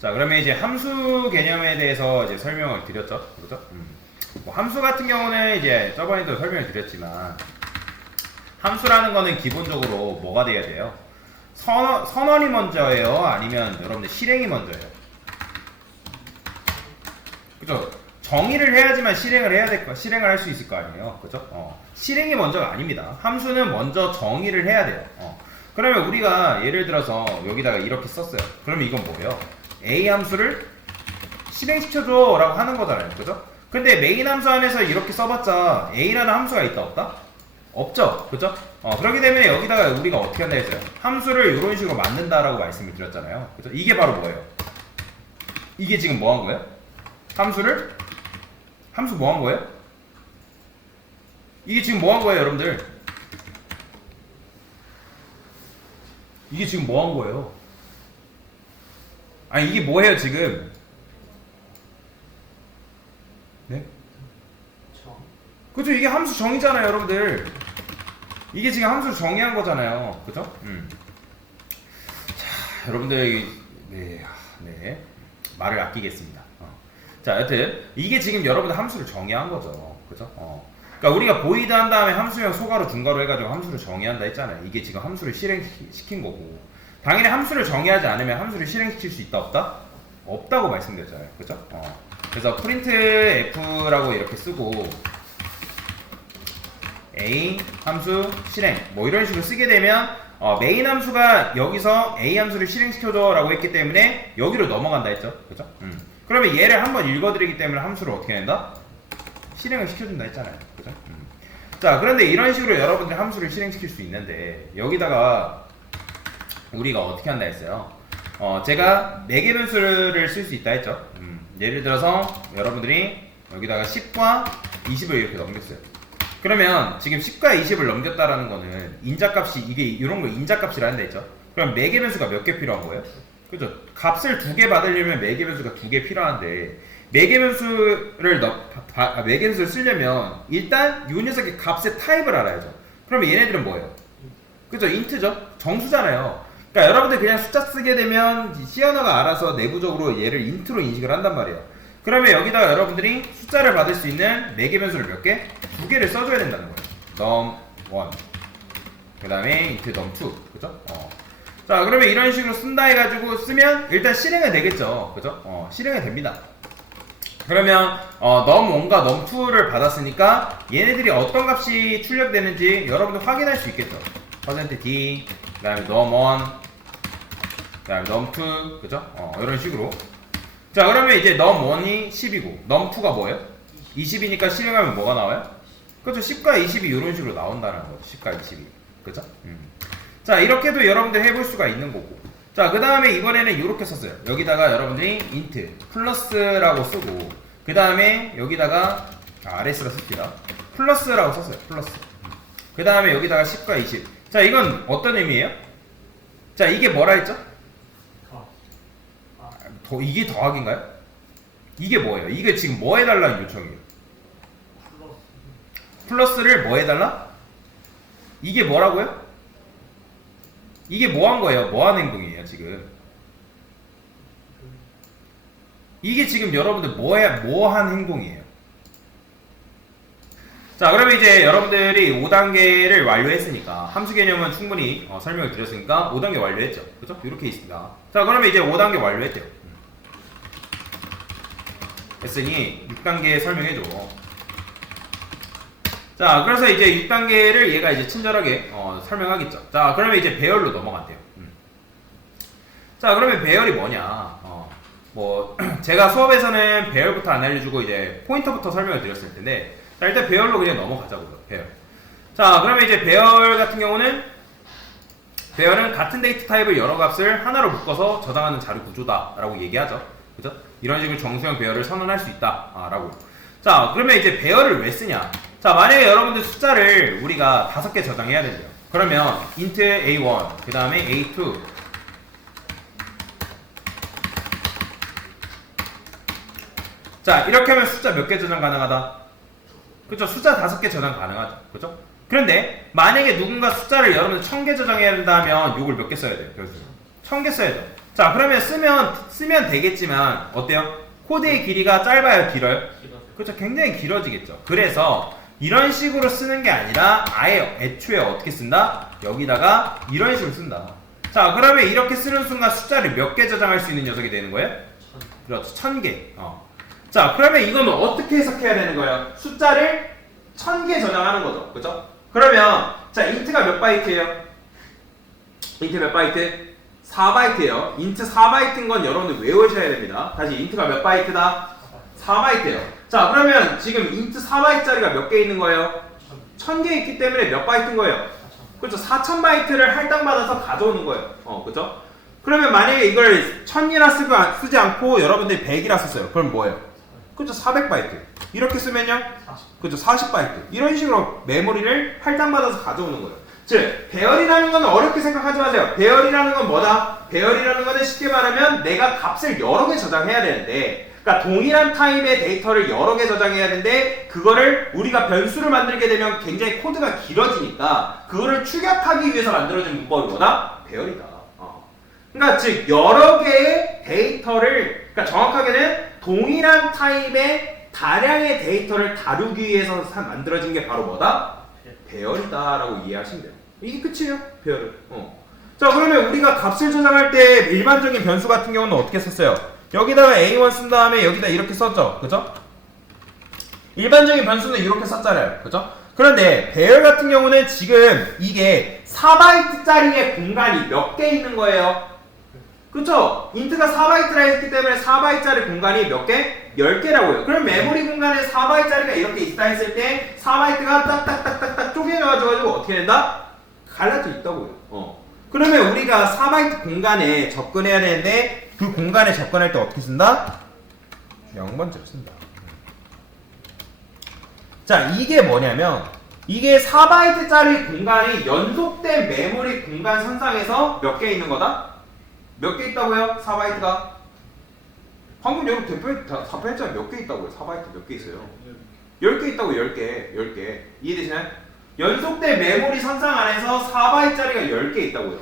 자, 그러면 이제 함수 개념에 대해서 이제 설명을 드렸죠. 그죠? 뭐 함수 같은 경우는 이제 저번에도 설명을 드렸지만, 함수라는 거는 기본적으로 뭐가 돼야 돼요? 선언이 먼저예요? 아니면 여러분들 실행이 먼저예요? 그죠? 정의를 해야지만 실행을 할 수 있을 거 아니에요? 그죠? 실행이 먼저가 아닙니다. 함수는 먼저 정의를 해야 돼요. 그러면 우리가 예를 들어서 여기다가 이렇게 썼어요. 그러면 이건 뭐예요? A 함수를 실행시켜줘 라고 하는 거잖아요. 그죠? 근데 메인 함수 안에서 이렇게 써봤자 A라는 함수가 있다 없다? 없죠. 그죠? 그렇기 때문에 여기다가 우리가 어떻게 한다 했어요? 함수를 이런 식으로 만든다라고 말씀을 드렸잖아요. 그죠? 이게 바로 뭐예요? 이게 지금 뭐 한 거예요? 함수 뭐 한 거예요? 이게 지금 뭐 한 거예요, 여러분들? 이게 지금 뭐 한 거예요? 아니, 이게 뭐예요, 지금? 네? 그죠? 이게 함수 정의잖아요, 여러분들. 이게 지금 함수 정의한 거잖아요. 그죠? 자, 여러분들, 네. 말을 아끼겠습니다. 자, 여튼, 이게 지금 여러분들 함수를 정의한 거죠. 그죠? 그러니까 우리가 보이드 한 다음에 함수형 소가로 중가로 해가지고 함수를 정의한다 했잖아요. 이게 지금 함수를 실행시킨 거고. 당연히 함수를 정의하지 않으면 함수를 실행시킬 수 있다 없다? 없다고 말씀드렸잖아요. 그죠? 그래서 프린트 f라고 이렇게 쓰고 a 함수 실행 뭐 이런 식으로 쓰게 되면 메인 함수가 여기서 a 함수를 실행시켜줘 라고 했기 때문에 여기로 넘어간다 했죠. 그죠? 그러면 얘를 한번 읽어드리기 때문에 함수를 어떻게 한다? 실행을 시켜준다 했잖아요. 그죠? 자, 그런데 이런 식으로 여러분들이 함수를 실행시킬 수 있는데 여기다가 우리가 어떻게 한다 했어요? 제가 4개 변수를 쓸 수 있다 했죠. 예를 들어서 여러분들이 여기다가 10과 20을 이렇게 넘겼어요. 그러면 지금 10과 20을 넘겼다라는 거는 인자값이 이게 이런 거 인자값이라는 데 있죠. 그럼 4개 변수가 몇 개 필요한 거예요? 그죠? 값을 2개 받으려면 4개 변수가 2개 필요한데 4개 변수를 4개 변수를 쓰려면 일단 이 녀석의 값의 타입을 알아야죠. 그러면 얘네들은 뭐예요? 그죠? 인트죠? 정수잖아요. 그러니까 여러분들 그냥 숫자 쓰게 되면 C 언어가 알아서 내부적으로 얘를 인트로 인식을 한단 말이에요. 그러면 여기다가 여러분들이 숫자를 받을 수 있는 4개 변수를 몇 개? 2개를 써줘야 된다는 거예요. num1 그 다음에 int num2 그죠? 자, 그러면 이런 식으로 쓴다 해가지고 쓰면 일단 실행은 되겠죠. 그죠? 실행이 됩니다. 그러면 num1과 num2를 받았으니까 얘네들이 어떤 값이 출력되는지 여러분들 확인할 수 있겠죠. %d 그 다음에 num1 그 다음에 num2 그죠? 이런 식으로. 자, 그러면 이제 num1이 10이고 num2가 뭐예요? 20이니까 실행하면 뭐가 나와요? 그죠? 10과 20이 이런 식으로 나온다는 거죠. 10과 20이 그죠? 자, 이렇게도 여러분들 해볼 수가 있는 거고. 자, 그 다음에 이번에는 이렇게 썼어요. 여기다가 여러분들이 int 플러스라고 쓰고 그 다음에 여기다가 rs라 씁니다. 플러스라고 썼어요. 플러스. 그 다음에 여기다가 10과 20. 자, 이건 어떤 의미예요? 자, 이게 뭐라 했죠? 이게 더하기인가요? 이게 뭐예요? 이게 지금 뭐 해달라는 요청이에요? 플러스를 뭐 해달라? 이게 뭐라고요? 이게 뭐 한 거예요? 뭐 한 행동이에요, 지금? 이게 지금 여러분들 뭐 한 행동이에요? 자, 그러면 이제 여러분들이 5단계를 완료했으니까 함수 개념은 충분히 설명을 드렸으니까 5단계 완료했죠. 그죠? 이렇게 있습니다. 자, 그러면 이제 5단계 완료했대요. 했으니 6단계 설명해줘. 자, 그래서 이제 6단계를 얘가 이제 친절하게 설명하겠죠. 자, 그러면 이제 배열로 넘어간대요. 자, 그러면 배열이 뭐냐? 뭐 제가 수업에서는 배열부터 안 알려주고 이제 포인터부터 설명을 드렸을 텐데, 자, 일단 배열로 그냥 넘어가자고요. 배열. 자, 그러면 이제 배열 같은 경우는 배열은 같은 데이터 타입을 여러 값을 하나로 묶어서 저장하는 자료 구조다라고 얘기하죠. 그죠? 이런 식으로 정수형 배열을 선언할 수 있다라고. 자, 그러면 이제 배열을 왜 쓰냐? 자, 만약에 여러분들 숫자를 우리가 5개 저장해야 된대요. 그러면 int a1 그 다음에 a2 자, 이렇게 하면 숫자 몇 개 저장 가능하다? 그쵸? 숫자 5개 저장 가능하죠. 그죠? 그런데 만약에 누군가 숫자를 여러분들 1000개 저장해야 된다 하면 요걸 몇 개 써야 돼요? 1000개 써야 돼요. 자, 그러면 쓰면 되겠지만 어때요? 코드의 길이가 짧아요, 길어요? 그렇죠. 굉장히 길어지겠죠. 그래서 이런 식으로 쓰는 게 아니라 아예 애초에 어떻게 쓴다? 여기다가 이런 식으로 쓴다. 자, 그러면 이렇게 쓰는 순간 숫자를 몇 개 저장할 수 있는 녀석이 되는 거예요? 그렇죠. 1000개. 자, 그러면 이거는 어떻게 해석해야 되는 거예요? 숫자를 1000개 저장하는 거죠. 그죠? 그러면 자, 인트가 몇 바이트예요? 인트 몇 바이트? 4바이트예요. 인트 4바이트인 건 여러분들 외우셔야 됩니다. 다시 인트가 몇 바이트다? 4바이트예요. 자, 그러면 지금 인트 4바이트짜리가 몇 개 있는 거예요? 1000개 있기 때문에 몇 바이트인 거예요? 그렇죠. 4000바이트를 할당받아서 가져오는 거예요. 그죠? 그러면 만약에 이걸 1000이라 쓰지 않고 여러분들이 100이라 썼어요. 그럼 뭐예요? 그렇죠. 400바이트. 이렇게 쓰면요? 그렇죠. 40바이트. 이런 식으로 메모리를 할당받아서 가져오는 거예요. 즉, 배열이라는 건 어렵게 생각하지 마세요. 배열이라는 건 뭐다? 배열이라는 거는 쉽게 말하면 내가 값을 여러 개 저장해야 되는데, 그러니까 동일한 타입의 데이터를 여러 개 저장해야 되는데, 그거를 우리가 변수를 만들게 되면 굉장히 코드가 길어지니까 그거를 축약하기 위해서 만들어진 문법이 뭐다? 배열이다. 그러니까 즉 여러 개의 데이터를, 그러니까 정확하게는 동일한 타입의 다량의 데이터를 다루기 위해서 만들어진 게 바로 뭐다? 배열이다라고 이해하시면 돼요. 이게 끝이에요. 배열은. 자, 그러면 우리가 값을 저장할 때 일반적인 변수 같은 경우는 어떻게 썼어요? 여기다가 A1 쓴 다음에 여기다 이렇게 썼죠. 그죠? 일반적인 변수는 이렇게 썼잖아요. 그죠? 그런데 배열 같은 경우는 지금 이게 4바이트짜리의 공간이 몇 개 있는 거예요? 그쵸? 인트가 4바이트라 했기 때문에 4바이트짜리 공간이 몇 개? 10개라고 해요. 그럼 메모리 공간에 4바이트짜리가 이렇게 있다 했을 때 4바이트가 딱딱딱딱딱 쪼개져가지고 어떻게 된다? 갈라져 있다고요. 그러면 우리가 4바이트 공간에 접근해야 되는데 그 공간에 접근할 때 어떻게 쓴다? 0번째로 쓴다. 자, 이게 뭐냐면 이게 4바이트짜리 공간이 연속된 메모리 공간 선상에서 몇 개 있는 거다? 몇 개 있다고요? 4바이트가? 방금 여러분 답변했잖아요. 몇 개 있다고요? 4바이트 몇 개 있어요? 10개 있다고. 10개. 이해되시나요? 연속된 메모리 선상 안에서 4바이트짜리가 10개 있다고요.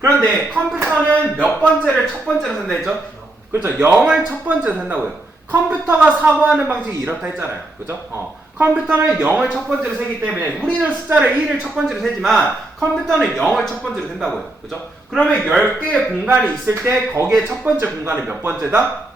그런데 컴퓨터는 몇 번째를 첫 번째로 쓴다 했죠? 그렇죠. 0을 첫 번째로 쓴다고요. 컴퓨터가 사고하는 방식이 이렇다 했잖아요. 그죠? 컴퓨터는 0을 첫 번째로 세기 때문에 우리는 숫자를 1을 첫 번째로 세지만 컴퓨터는 0을 첫 번째로 센다고요. 그죠? 그러면 10개의 공간이 있을 때 거기에 첫 번째 공간이 몇 번째다?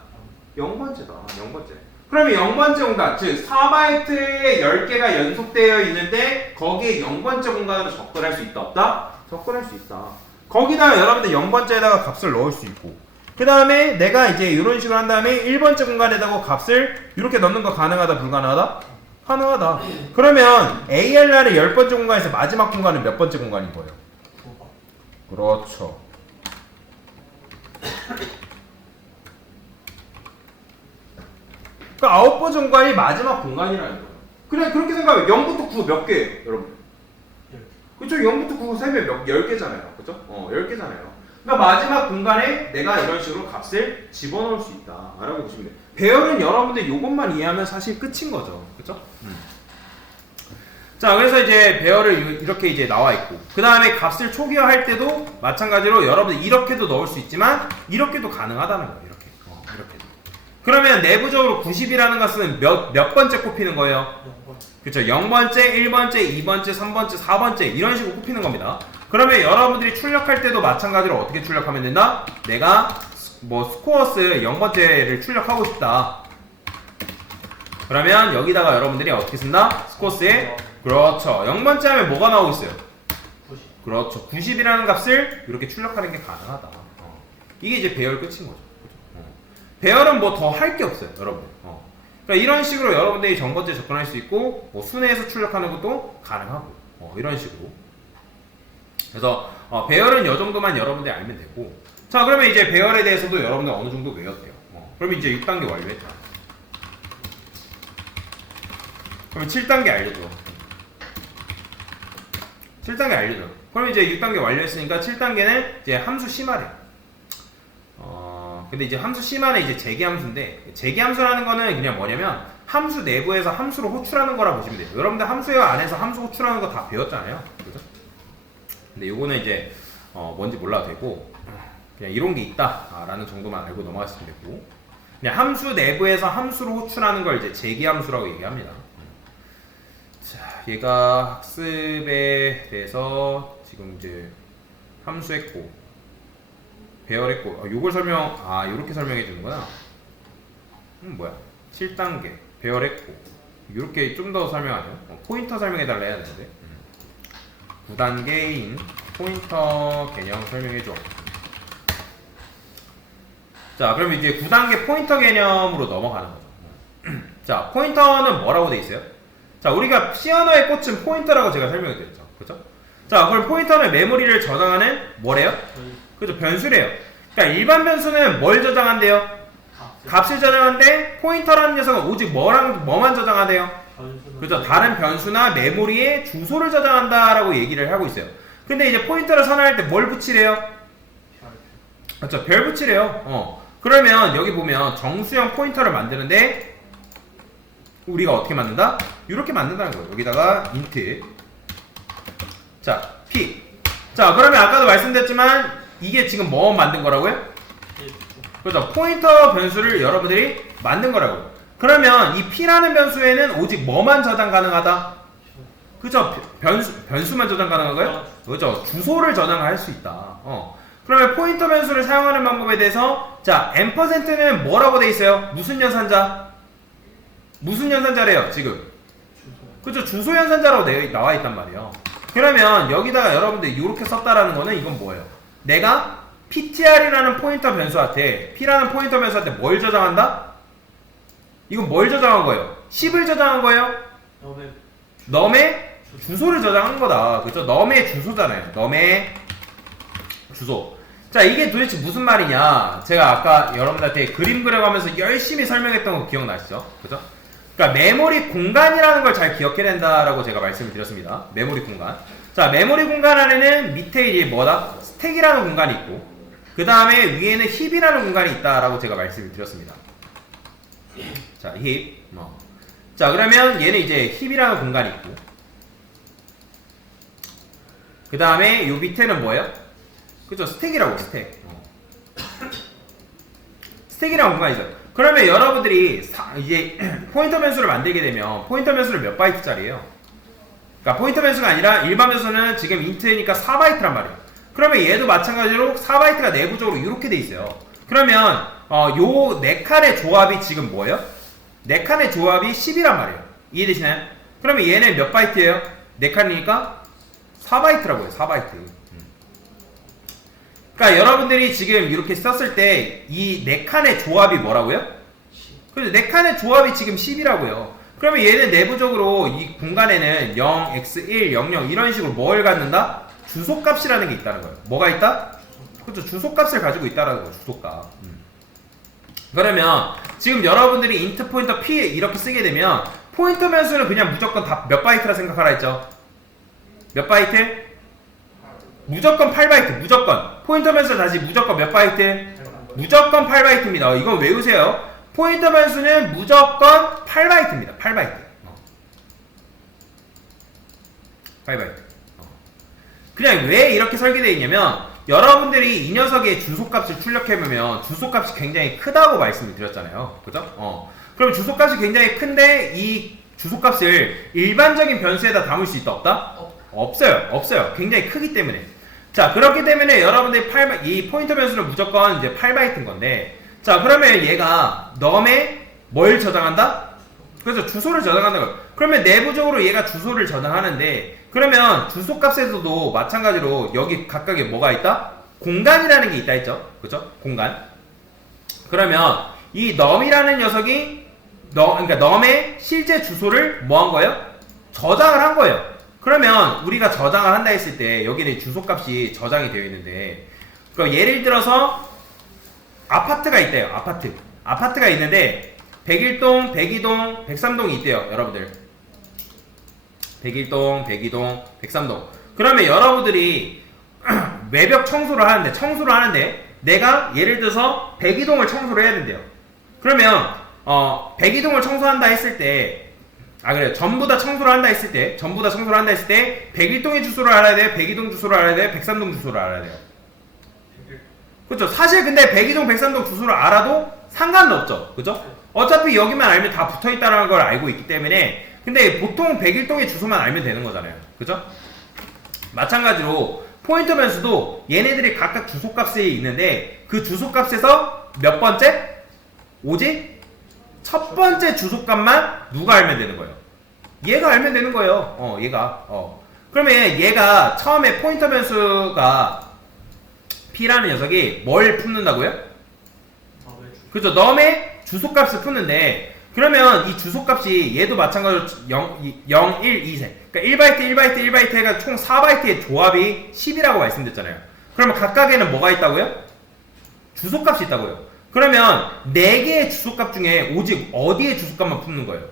0번째다. 0번째. 그러면 0번째 공간, 즉 4바이트에 10개가 연속되어 있는데 거기에 0번째 공간으로 접근할 수 있다? 없다? 접근할 수 있다. 거기다가 여러분들 0번째에다가 값을 넣을 수 있고, 그 다음에 내가 이제 이런 식으로 한 다음에 1번째 공간에다가 값을 이렇게 넣는 거 가능하다? 불가능하다? 가능하다. 그러면 ALR의 10번째 공간에서 마지막 공간은 몇 번째 공간인 거예요? 그렇죠. 그러니까 9번째 공간이 마지막 공간이라는 거예요. 그래, 그렇게 생각하면 0부터 9 몇 개예요, 여러분? 그쵸? 0부터 9 세면 10개잖아요. 그쵸? 10개잖아요. 그러니까 마지막 공간에 내가 이런 식으로 값을 집어넣을 수 있다. 라고 보시면 돼요. 배열은 여러분들 이것만 이해하면 사실 끝인 거죠. 그쵸? 자, 그래서 이제 배열을 이렇게 이제 나와 있고, 그 다음에 값을 초기화할 때도 마찬가지로 여러분들 이렇게도 넣을 수 있지만 이렇게도 가능하다는 거예요. 이렇게. 이렇게도. 그러면 내부적으로 90이라는 값은 몇 번째 꼽히는 거예요? 그쵸? 0번째, 1번째, 2번째, 3번째, 4번째 이런 식으로 꼽히는 겁니다. 그러면 여러분들이 출력할 때도 마찬가지로 어떻게 출력하면 된다? 내가 뭐 스코어스 0번째를 출력하고 싶다. 그러면 여기다가 여러분들이 어떻게 쓴다? 스코어스에 그렇죠. 0번째 하면 뭐가 나오고 있어요? 90. 그렇죠. 90이라는 값을 이렇게 출력하는 게 가능하다. 이게 이제 배열 끝인 거죠. 배열은 뭐 더 할 게 없어요, 여러분. 그러니까 이런 식으로 여러분들이 정번째 접근할 수 있고, 뭐 순회에서 출력하는 것도 가능하고, 이런 식으로. 그래서 배열은 이 정도만 여러분들이 알면 되고, 자, 그러면 이제 배열에 대해서도 여러분들 어느 정도 외웠대요. 그러면 이제 6단계 완료했다. 그러면 7단계 알려줘. 7단계 알려줘. 그럼 이제 6단계 완료했으니까 7단계는 이제 함수 심화래. 근데 이제 함수 심화는 이제 재기함수인데, 재기함수라는 거는 그냥 뭐냐면 함수 내부에서 함수를 호출하는 거라 보시면 돼요. 여러분들 함수 안에서 함수 호출하는 거 다 배웠잖아요. 그죠? 근데 요거는 이제 뭔지 몰라도 되고, 그냥 이런 게 있다라는 정도만 알고 넘어가시면 되고, 그냥 함수 내부에서 함수로 호출하는 걸 이제 제기함수라고 얘기합니다. 자, 얘가 학습에 대해서 지금 이제 함수했고 배열했고, 요걸 요렇게 설명해 주는구나. 뭐야? 7단계 배열했고, 요렇게 좀 더 설명하죠. 포인터 설명해 달라 해야 되는데, 9단계인 포인터 개념 설명해 줘. 자, 그럼 이제 9단계 포인터 개념으로 넘어가는 거죠. 자, 포인터는 뭐라고 돼 있어요? 자, 우리가 C 언어의 꽃은 포인터라고 제가 설명해 드렸죠. 그죠? 자, 그럼 포인터는 메모리를 저장하는 뭐래요? 그죠? 변수래요. 그러니까 일반 변수는 뭘 저장한대요? 값을 저장하는데, 포인터라는 녀석은 오직 뭐만 저장하대요? 그죠? 다른 변수나 메모리에 주소를 저장한다라고 얘기를 하고 있어요. 근데 이제 포인터를 선언할 때 뭘 붙이래요? 그렇죠? 별 붙이래요. 그러면 여기 보면 정수형 포인터를 만드는데 우리가 어떻게 만든다? 이렇게 만든다는 거예요. 여기다가 int, 자, p. 자, 그러면 아까도 말씀드렸지만 이게 지금 뭐 만든 거라고요? 그렇죠? 포인터 변수를 여러분들이 만든 거라고요. 그러면 이 p라는 변수에는 오직 뭐만 저장 가능하다? 그죠? 변수만 저장 가능한 거예요? 그죠? 주소를 저장할 수 있다. 그러면 포인터 변수를 사용하는 방법에 대해서, 자, %는 뭐라고 돼 있어요? 무슨 연산자? 무슨 연산자래요, 지금? 그죠? 주소 연산자라고 나와 있단 말이에요. 그러면 여기다가 여러분들이 이렇게 썼다라는 거는 이건 뭐예요? 내가 ptr이라는 포인터 변수한테, p라는 포인터 변수한테 뭘 저장한다? 이건 뭘 저장한 거예요? 10을 저장한 거예요? 넘의 주소를 저장한 거다. 그죠? 넘의 주소잖아요. 넘의 주소. 자, 이게 도대체 무슨 말이냐? 제가 아까 여러분들한테 그림 그려가면서 열심히 설명했던 거 기억나시죠? 그죠? 그러니까 메모리 공간이라는 걸 잘 기억해야 된다라고 제가 말씀을 드렸습니다. 메모리 공간. 자, 메모리 공간 안에는 밑에 이제 뭐다? 스택이라는 공간이 있고, 그 다음에 위에는 힙이라는 공간이 있다라고 제가 말씀을 드렸습니다. 자, 힙. 자, 그러면 얘는 이제 힙이라는 공간이 있고, 그 다음에 요 밑에는 뭐예요? 그죠? 스택이라고, 스택. 스택이라는 공간이죠. 그러면 여러분들이 이제 포인터 변수를 만들게 되면 포인터 변수를 몇 바이트짜리예요? 그러니까 포인터 변수가 아니라 일반 변수는 지금 int니까 4바이트란 말이에요. 그러면 얘도 마찬가지로 4바이트가 내부적으로 이렇게 돼 있어요. 그러면 요 네 칸의 조합이 지금 뭐예요? 네 칸의 조합이 10이란 말이에요. 이해되시나요? 그러면 얘는 몇 바이트예요? 네 칸이니까 4바이트라고요. 4바이트. 그러니까 여러분들이 지금 이렇게 썼을 때 이 네 칸의 조합이 뭐라고요? 그래서 네 칸의 조합이 지금 10이라고요. 그러면 얘는 내부적으로 이 공간에는 0, x, 1, 0, 0 이런 식으로 뭘 갖는다? 주소값이라는 게 있다는 거예요. 뭐가 있다? 그렇죠. 주소값을 가지고 있다는 거예요. 주소값. 그러면 지금 여러분들이 int 포인터 p 이렇게 쓰게 되면 포인터 변수는 그냥 무조건 다 몇 바이트라 생각하라 했죠? 몇 바이트? 무조건 8바이트. 무조건. 포인터 변수 다시 무조건 몇 바이트? 무조건 8바이트입니다. 이건 외우세요. 포인터 변수는 무조건 8바이트입니다. 8바이트. 8바이트. 그냥 왜 이렇게 설계되어 있냐면 여러분들이 이 녀석의 주소값을 출력해보면 주소값이 굉장히 크다고 말씀을 드렸잖아요. 그죠? 그럼 주소값이 굉장히 큰데 이 주소값을 일반적인 변수에다 담을 수 있다 없다? 없어요. 없어요. 굉장히 크기 때문에. 자, 그렇기 때문에 여러분들이 이 포인터 변수는 무조건 이제 8바이트인 건데, 자, 그러면 얘가 넘에 뭘 저장한다? 그래서 주소를 저장한다는 거예요. 그러면 내부적으로 얘가 주소를 저장하는데, 그러면 주소값에서도 마찬가지로 여기 각각에 뭐가 있다? 공간이라는 게 있다 했죠? 그죠? 공간. 그러면 이 num이라는 녀석이 그러니까 num의 실제 주소를 뭐 한 거예요? 저장을 한 거예요. 그러면 우리가 저장을 한다 했을 때 여기는 주소값이 저장이 되어 있는데, 그러니까 예를 들어서 아파트가 있대요. 아파트가 있는데 101동, 102동, 103동이 있대요. 여러분들 101동, 102동, 103동. 그러면 여러분들이 외벽 청소를 하는데 내가 예를 들어서 102동을 청소를 해야 된대요. 그러면 102동을 청소한다 했을 때, 그래요. 전부 다 청소를 한다 했을 때 101동의 주소를 알아야 돼요? 102동 주소를 알아야 돼요? 103동 주소를 알아야 돼요? 그렇죠. 사실 근데 102동, 103동 주소를 알아도 상관은 없죠. 그죠? 어차피 여기만 알면 다 붙어있다는 걸 알고 있기 때문에 근데 보통 101동의 주소만 알면 되는 거잖아요. 그죠? 마찬가지로 포인터 변수도 얘네들이 각각 주소값이 있는데 그 주소값에서 몇 번째? 오직 첫 번째 주소값만 누가 알면 되는 거예요. 얘가 알면 되는 거예요. 얘가. 그러면 얘가 처음에 포인터 변수가 P라는 녀석이 뭘 품는다고요? 그죠? 넘의 주소값을 푸는데 그러면 이 주소값이 얘도 마찬가지로 0, 1, 2세 그러니까 1바이트, 1바이트, 1바이트 해가 총 4바이트의 조합이 10이라고 말씀드렸잖아요. 그러면 각각에는 뭐가 있다고요? 주소값이 있다고요. 그러면 4개의 주소값 중에 오직 어디의 주소값만 품는 거예요?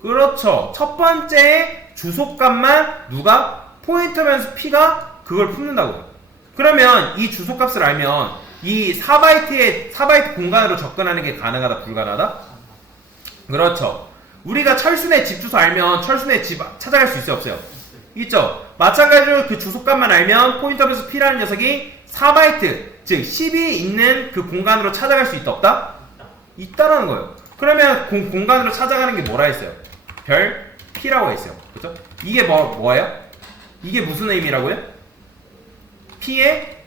그렇죠. 첫 번째 주소값만 누가? 포인터 변수 P가 그걸 품는다고요. 그러면 이 주소값을 알면 이 4바이트 공간으로 접근하는 게 가능하다, 불가능하다? 그렇죠. 우리가 철순의 집 주소 알면 철순의 집 찾아갈 수 있어요, 없어요? 있죠. 마찬가지로 그 주소값만 알면 포인터 변수 P라는 녀석이 4바이트, 즉 10이 있는 그 공간으로 찾아갈 수 있다, 없다? 있다라는 거예요. 그러면 공간으로 찾아가는 게 뭐라 했어요? 별 P라고 했어요. 그죠? 이게 뭐예요? 이게 무슨 의미라고요? P에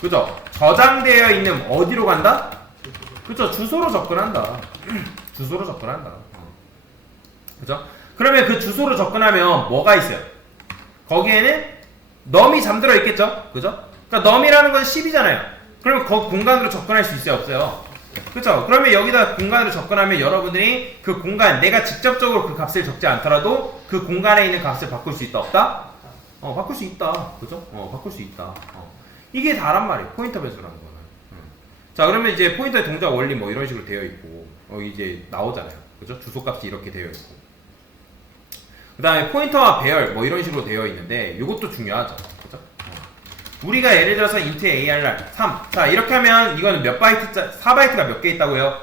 그죠? 저장되어 있는 어디로 간다? 그죠? 주소로 접근한다. 주소로 접근한다. 그죠? 그러면 그 주소로 접근하면 뭐가 있어요? 거기에는 num이 잠들어 있겠죠? 그죠? 그러니까 num이라는 건 10이잖아요. 그러면 그 공간으로 접근할 수 있어요? 없어요? 그쵸? 그러면 여기다 공간으로 접근하면 여러분들이 그 공간, 내가 직접적으로 그 값을 적지 않더라도 그 공간에 있는 값을 바꿀 수 있다, 없다? 바꿀 수 있다. 그죠? 바꿀 수 있다. 이게 다란 말이에요. 포인터 변수라는 거는. 자, 그러면 이제 포인터의 동작 원리 뭐 이런 식으로 되어 있고, 이제 나오잖아요. 그죠? 주소값이 이렇게 되어 있고. 그 다음에 포인터와 배열 뭐 이런 식으로 되어 있는데, 이것도 중요하죠. 그죠? 우리가 예를 들어서 int arr 3. 자, 이렇게 하면 이거는 몇 바이트, 4바이트가 몇 개 있다고요?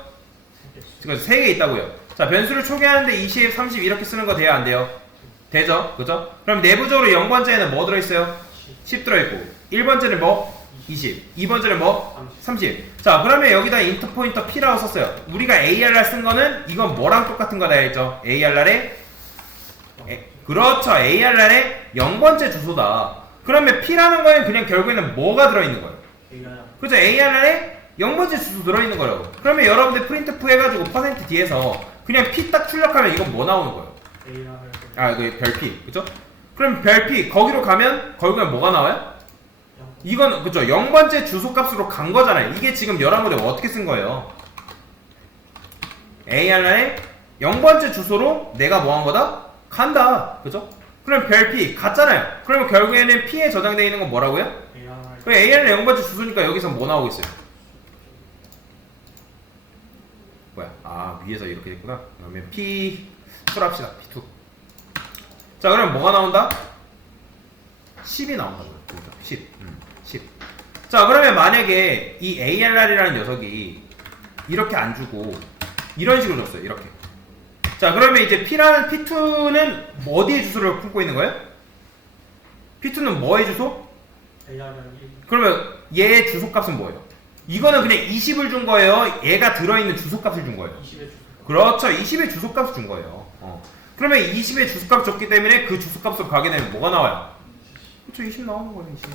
지금 3개 있다고요. 자, 변수를 초기화하는데 20, 30 이렇게 쓰는 거 돼야 안 돼요? 되죠? 그죠? 그럼 내부적으로 0번째에는 뭐 들어있어요? 10 들어있고 1번째는 뭐? 20 2번째는 뭐? 30 자, 그러면 여기다 int 포인터 P라고 썼어요. 우리가 arr 쓴 거는 이건 뭐랑 똑같은 거다 했죠? arr의 그렇죠. arr의 0번째 주소다. 그러면 P라는 거는 그냥 결국에는 뭐가 들어있는 거예요? 그렇죠. arr의 0번째 주소 들어있는 거라고. 그러면 여러분들 프린트프 해가지고 퍼센트 뒤에서 그냥 P 딱 출력하면 이건 뭐 나오는 거예요? 이거 별 P. 그죠? 그럼 별 P 거기로 가면 결국엔 뭐가 나와요? 이건 그죠? 0번째 주소값으로 간 거잖아요. 이게 지금 여러분들 어떻게 쓴 거예요? arr의 0번째 주소로 내가 뭐 한 거다? 간다. 그죠? 그럼 별 P 갔잖아요. 그러면 결국에는 P에 저장되어 있는 건 뭐라고요? 그 arr의 0번째 주소니까 여기서 뭐 나오고 있어요? 뭐야? 위에서 이렇게 됐구나. 그러면 P2 합시다. P2. 자, 그럼 뭐가 나온다? 10이 나온다고요. 10. 10. 자, 그러면 만약에 이 arr이라는 녀석이 이렇게 안 주고 이런 식으로 줬어요. 이렇게. 자, 그러면 이제 P2는 어디에 주소를 품고 있는 거예요? P2는 뭐의 주소? 그러면 얘의 주소값은 뭐예요? 이거는 그냥 20을 준 거예요? 얘가 들어있는 주소값을 준 거예요? 20의 주소값. 그렇죠. 20의 주소값을 준 거예요. 그러면 20의 주소값 줬기 때문에 그 주소값으로 가게 되면 뭐가 나와요? 그렇죠. 20 나오는 거예요. 20.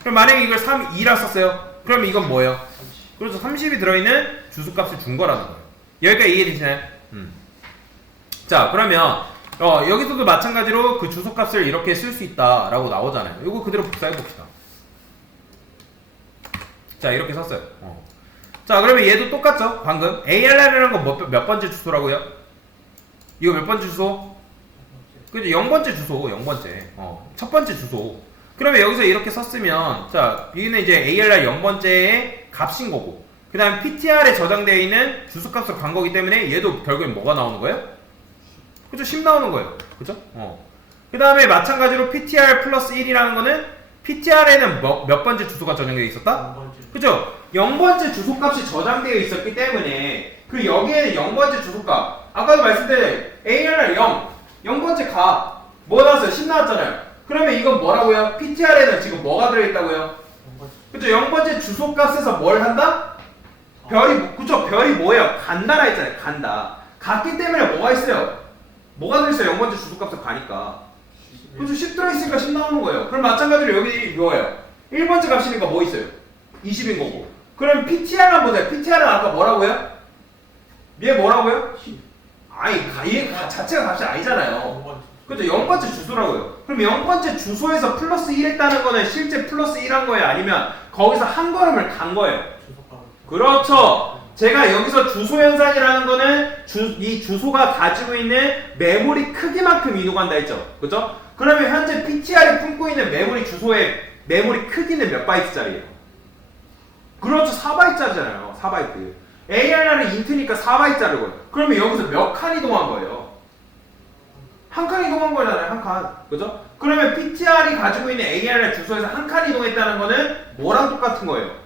그럼 만약에 이걸 2라 썼어요. 그러면 이건 뭐예요? 30. 그렇죠. 30이 들어있는 주소값을 준 거라는 거예요. 여기까지 이해되시나요? 자, 그러면 여기서도 마찬가지로 그 주소값을 이렇게 쓸 수 있다라고 나오잖아요. 이거 그대로 복사해 봅시다. 자, 이렇게 썼어요. 자, 그러면 얘도 똑같죠? 방금 arr이라는 건 몇 번째 주소라고요? 이거 몇 번째 주소? 그죠? 0번째 주소, 0번째. 첫 번째 주소. 그러면 여기서 이렇게 썼으면, 자, 여기는 이제 arr 0번째의 값인 거고, 그 다음 ptr에 저장되어 있는 주소값으로 간 거기 때문에 얘도 결국엔 뭐가 나오는 거예요? 그죠? 10 나오는 거예요. 그죠? 그 다음에 마찬가지로 ptr 플러스 1이라는 거는 ptr에는 몇 번째 주소가 저장되어 있었다? 0번째. 그죠? 0번째 주소값이 저장되어 있었기 때문에 그 여기에는 0번째 주소값 아까도 말씀드린 arr 0번째 가 뭐 나왔어요? 10 나왔잖아요. 그러면 이건 뭐라고요? ptr에는 지금 뭐가 들어있다고요? 그쵸? 0번째 주소값에서 뭘 한다? 별이, 그쵸? 별이 뭐예요? 간다라 했잖아요. 간다. 같기 때문에 뭐가 있어요? 뭐가 들어있어요? 0번째 주소값에 가니까. 그쵸? 10 들어있으니까 10 나오는 거예요. 그럼 마찬가지로 여기 뭐예요? 1번째 값이니까 뭐 있어요? 20인 거고. 그럼 PTR 한번 보세요. PTR은 아까 뭐라고요? 얘 뭐라고요? 아니, 얘 자체가 값이 아니잖아요. 그죠? 0번째 주소라고요. 그럼 0번째 주소에서 플러스 1 했다는 거는 실제 플러스 1 한 거예요? 아니면 거기서 한 걸음을 간 거예요? 그렇죠. 제가 여기서 주소 연산이라는 거는 이 주소가 가지고 있는 메모리 크기만큼 이동한다 했죠. 그죠? 그러면 현재 PTR이 품고 있는 메모리 주소의 메모리 크기는 몇 바이트짜리예요? 그렇죠. 4바이트짜리잖아요. 4바이트. ARR은 인트니까 4바이트짜리고요. 그러면 여기서 몇 칸 이동한 거예요? 한 칸 이동한 거잖아요. 한 칸. 그죠? 그러면 PTR이 가지고 있는 ARR 주소에서 한 칸 이동했다는 거는 뭐랑 똑같은 거예요?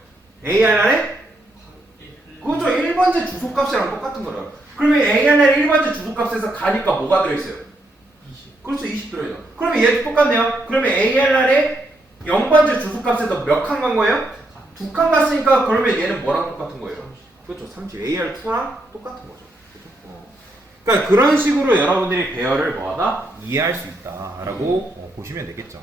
ARR의? 그죠? 1번째 주소값이랑 똑같은 거라고. 그러면 ARR 1번째 주소값에서 가니까 뭐가 들어있어요? 20. 그렇죠. 20 들어있죠. 그러면 얘도 똑같네요. 그러면 ARR의 0번째 주소값에서 몇 칸 간 거예요? 2칸 갔으니까 그러면 얘는 뭐랑 똑같은 거예요? 그렇죠. 30. AR2랑 똑같은 거죠. 그렇죠? 그러니까 그런 식으로 여러분들이 배열을 뭐하다? 이해할 수 있다라고 보시면 되겠죠.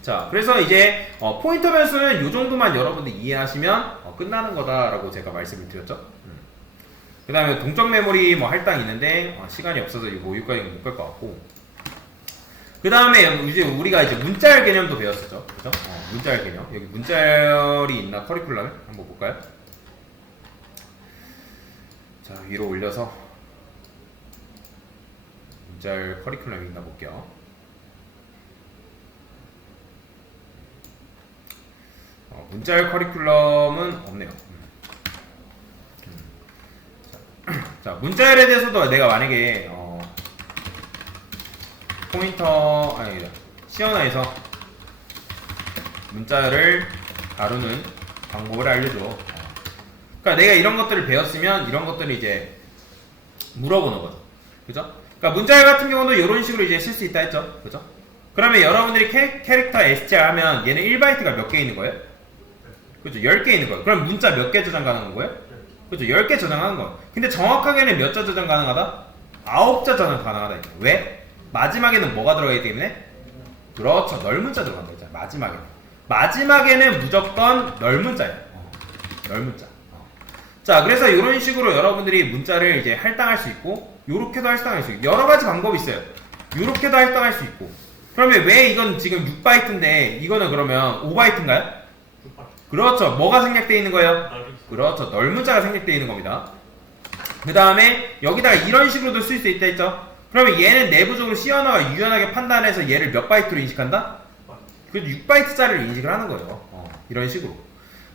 자, 그래서 이제 포인터 변수는 이 정도만 여러분들이 이해하시면 끝나는 거다라고 제가 말씀을 드렸죠. 그 다음에 동적 메모리 뭐 할당 있는데 시간이 없어서 이거 여기까지 못 갈 것 같고. 그 다음에 이제 우리가 이제 문자열 개념도 배웠었죠. 그죠? 문자열 개념. 여기 문자열이 있나 커리큘럼에 한번 볼까요? 자, 위로 올려서 문자열 커리큘럼이 있나 볼게요. 문자열 커리큘럼은 없네요. 자, 문자열에 대해서도 내가 만약에 포인터 아니 시연화에서 문자열을 다루는 방법을 알려줘. 그러니까 내가 이런 것들을 배웠으면 이런 것들을 이제 물어보는 거죠. 그죠? 그러니까 문자열 같은 경우는 이런 식으로 이제 쓸 수 있다 했죠. 그죠? 그러면 여러분들이 캐릭터 str 하면 얘는 1바이트가 몇 개 있는 거예요? 그죠? 10개 있는 거예요. 그럼 문자 몇 개 저장 가능한 거예요? 그죠? 10개 저장하는 거예요. 근데 정확하게는 몇 자 저장 가능하다? 9자 저장 가능하다. 왜? 마지막에는 뭐가 들어가기 때문에? 그렇죠. 넓은 자 들어간다 했잖아. 마지막에는 무조건 넓은 자예요. 넓은 자. 자, 그래서 이런 식으로 여러분들이 문자를 이제 할당할 수 있고, 요렇게도 할당할 수 있고, 여러 가지 방법이 있어요. 요렇게도 할당할 수 있고. 그러면 왜 이건 지금 6바이트인데, 이거는 그러면 5바이트인가요? 그렇죠. 뭐가 생략되어 있는 거예요? 그렇죠. 넓은 자가 생략되어 있는 겁니다. 그 다음에 여기다가 이런 식으로도 쓸 수 있다 했죠. 그러면 얘는 내부적으로 시연화가 유연하게 판단해서 얘를 몇 바이트로 인식한다? 그래도 6바이트짜리를 인식을 하는 거예요. 이런 식으로.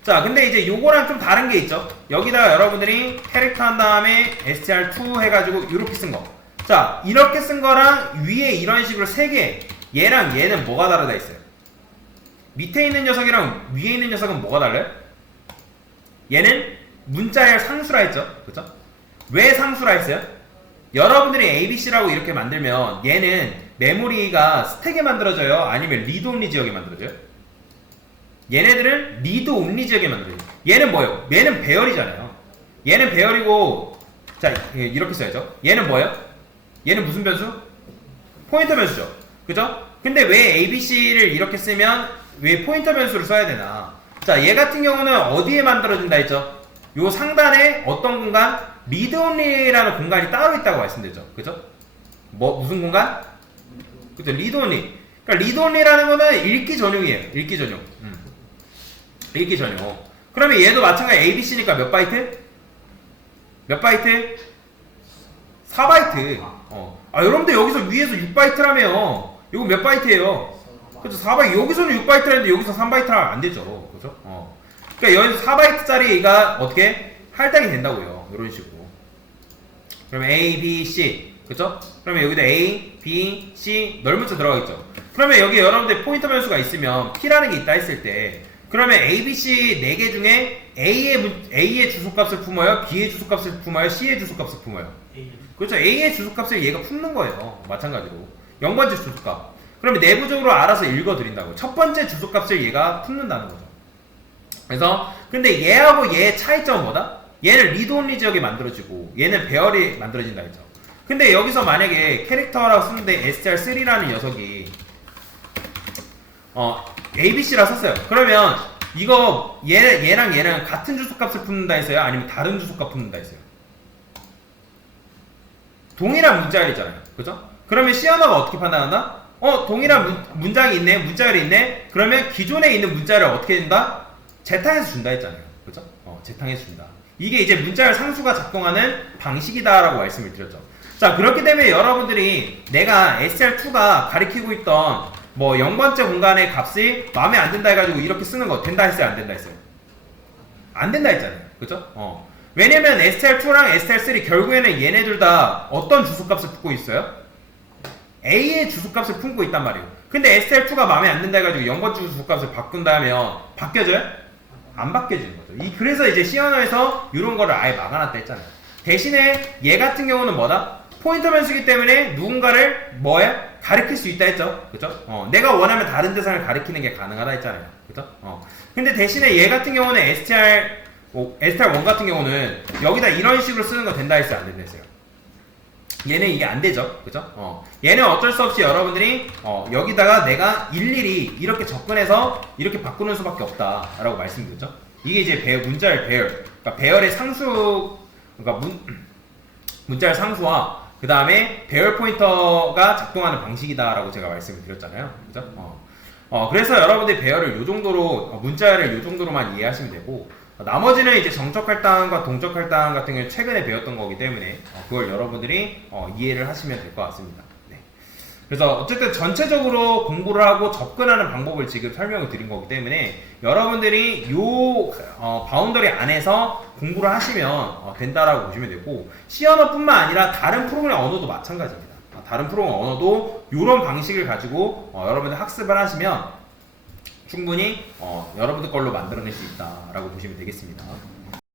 자, 근데 이제 요거랑 좀 다른 게 있죠. 여기다가 여러분들이 캐릭터 한 다음에 str2 해가지고 이렇게 쓴 거. 자, 이렇게 쓴 거랑 위에 이런 식으로 3개. 얘랑 얘는 뭐가 다르다 했어요? 밑에 있는 녀석이랑 위에 있는 녀석은 뭐가 달라요? 얘는 문자열 상수라 했죠. 그쵸? 왜 상수라 했어요? 여러분들이 ABC라고 이렇게 만들면 얘는 메모리가 스택에 만들어져요? 아니면 리드 온리 지역에 만들어져요? 얘네들은 리드 온리 지역에 만들어져요. 얘는 뭐예요? 얘는 배열이잖아요. 얘는 배열이고, 자, 이렇게 써야죠. 얘는 뭐예요? 얘는 무슨 변수? 포인터 변수죠. 그죠? 근데 왜 ABC를 이렇게 쓰면 왜 포인터 변수를 써야 되나? 자, 얘 같은 경우는 어디에 만들어진다 했죠? 요 상단에 어떤 공간? 리드 온리라는 공간이 따로 있다고 말씀드렸죠. 그죠? 무슨 공간? 그죠? 리드 온리. 그러니까 리드 온리라는 거는 읽기 전용이에요. 읽기 전용. 읽기 전용. 그러면 얘도 마찬가지 ABC니까 몇 바이트? 몇 바이트? 4바이트. 여러분들 여기서 위에서 6바이트라며. 이거 몇 바이트예요? 그죠? 4바이트. 여기서는 6바이트라는데 여기서 3바이트라면 안 되죠. 그죠? 그러니까 여기서 4바이트짜리가 어떻게 할당이 된다고요. 이런 식으로. 그러면 A, B, C. 그죠? 그러면 여기다 A, B, C 넓은 자 들어가겠죠. 그러면 여기 여러분들 포인터 변수가 있으면 P라는 게 있다 했을 때 그러면 A, B, C 4개 중에 A의 주소값을 품어요? B의 주소값을 품어요? C의 주소값을 품어요? 그렇죠. A의 주소값을 얘가 품는 거예요. 마찬가지로 0번째 주소값. 그러면 내부적으로 알아서 읽어드린다고. 첫 번째 주소값을 얘가 품는다는 거죠. 그래서 근데 얘하고 얘의 차이점은 뭐다? 얘는 리드온리 지역이 만들어지고 얘는 배열이 만들어진다 했죠. 근데 여기서 만약에 캐릭터라고 쓰는데 str3라는 녀석이 ABC라 썼어요. 그러면 이거 얘랑 얘는 같은 주소값을 품는다 했어요? 아니면 다른 주소값 품는다 했어요? 동일한 문자열이잖아요. 그죠? 그러면 C 언어가 어떻게 판단한다? 동일한 문장이 있네, 문자열이 있네. 그러면 기존에 있는 문자열을 어떻게 준다? 재탕해서 준다 했잖아요. 그죠? 재탕해서 준다. 이게 이제 문자열 상수가 작동하는 방식이다라고 말씀을 드렸죠. 자, 그렇기 때문에 여러분들이 내가 SR2가 가리키고 있던 뭐 0번째 공간의 값이 마음에 안 든다 해가지고 이렇게 쓰는 거 된다 했어요? 안 된다 했어요? 안 된다 했잖아요. 그죠? 왜냐면 STR2랑 STR3 결국에는 얘네들 다 어떤 주소값을 품고 있어요? A의 주소값을 품고 있단 말이에요. 근데 STR2가 마음에 안 든다 해가지고 0번 주소값을 바꾼다면 바뀌어져요? 안 바뀌어지는 거죠. 그래서 이제 C 언어에서 이런 거를 아예 막아놨다 했잖아요. 대신에 얘 같은 경우는 뭐다? 포인터 변수기 때문에 누군가를 뭐야? 가리킬 수 있다 했죠. 그죠? 내가 원하면 다른 대상을 가리키는 게 가능하다 했잖아요. 그죠? 근데 대신에 얘 같은 경우는 STR1 같은 경우는 여기다 이런 식으로 쓰는 거 된다 했어요? 안 된다 했어요? 얘는 이게 안 되죠. 그죠? 얘는 어쩔 수 없이 여러분들이 여기다가 내가 일일이 이렇게 접근해서 이렇게 바꾸는 수밖에 없다라고 말씀드렸죠. 이게 이제 문자열 배열. 그러니까 배열의 상수, 그러니까 문자열 상수와 그 다음에 배열 포인터가 작동하는 방식이다라고 제가 말씀을 드렸잖아요. 그죠? 그래서 여러분들이 배열을 요 정도로, 문자열을 요 정도로만 이해하시면 되고, 나머지는 이제 정적 할당과 동적 할당 같은 경우는 최근에 배웠던 거기 때문에 그걸 여러분들이 이해를 하시면 될 것 같습니다. 네. 그래서 어쨌든 전체적으로 공부를 하고 접근하는 방법을 지금 설명을 드린 거기 때문에 여러분들이 요 바운더리 안에서 공부를 하시면 된다라고 보시면 되고, C 언어뿐만 아니라 다른 프로그램 언어도 마찬가지입니다. 다른 프로그램 언어도 이런 방식을 가지고 여러분들 학습을 하시면 충분히 여러분들 걸로 만들어낼 수 있다라고 보시면 되겠습니다.